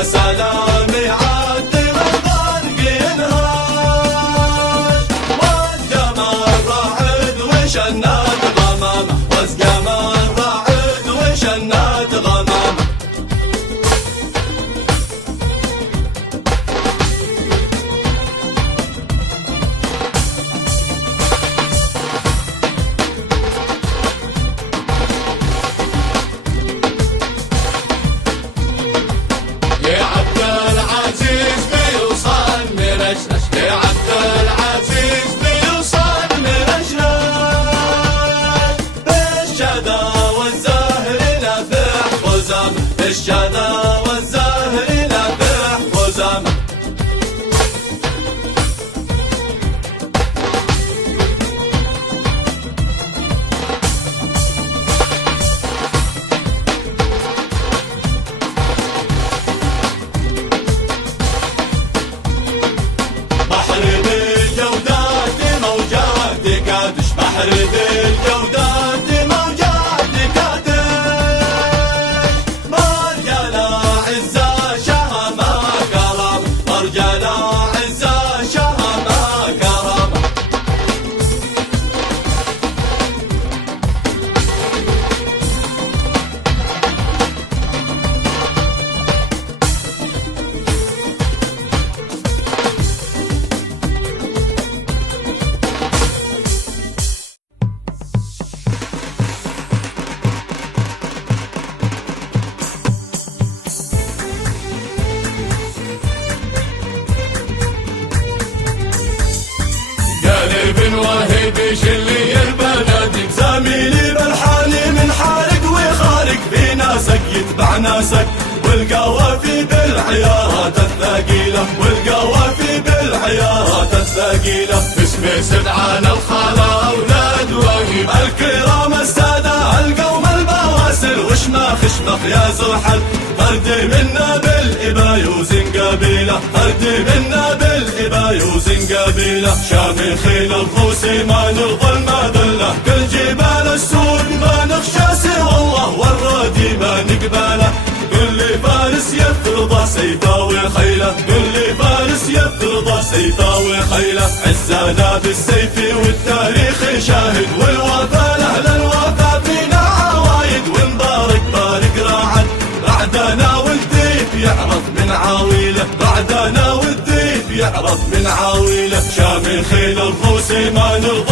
يا سلامي عاد البرق ينهار والجمال راعد وشنات غمامه والجمال راعد وشنات غمامه يا عبد العزيز بيوصل مرشرش يا عبد العزيز بيوصل مرشرش بالشذا والزهر نافح خزامه بالشذا والزهر نافح خزامه بحر بالجودات موجات كادش بحر بالجودات موجات كادش مرجلا عزة شهما كرم مرجلا عزة شهما كرم قلب وهبش اللي البنادق زميلي بالحالي من حارق وخارق في ناسك يتبع ناسك والقوافي بالعيارات الثقيلة والقوافي بالعيارات الثقيلة اسمي سدعان الخالة أولاد وهيب الكرام السادة القوم البواسل وشماخ شمخ يا زحل فرد منا بالإبا يوزن قبيلة فرد منا بالإبا يوزن قبيلة شامخين الروسي ما نرضى المذلة كل جبال السود ما نخشى سوى الله والرادي ما نقبله كل فارس يفرض سيفه وخيله كل فارس يفرض سيفه وخيله عزانا بالسيف والتاريخ شاهد والوفا لأهل الوفا فينا عوايد ومبارك بارك راعد رعدنا والديف يعرف من عاويله رعدنا والديف يعرف من عاويله شامخين الروسي ما نرضى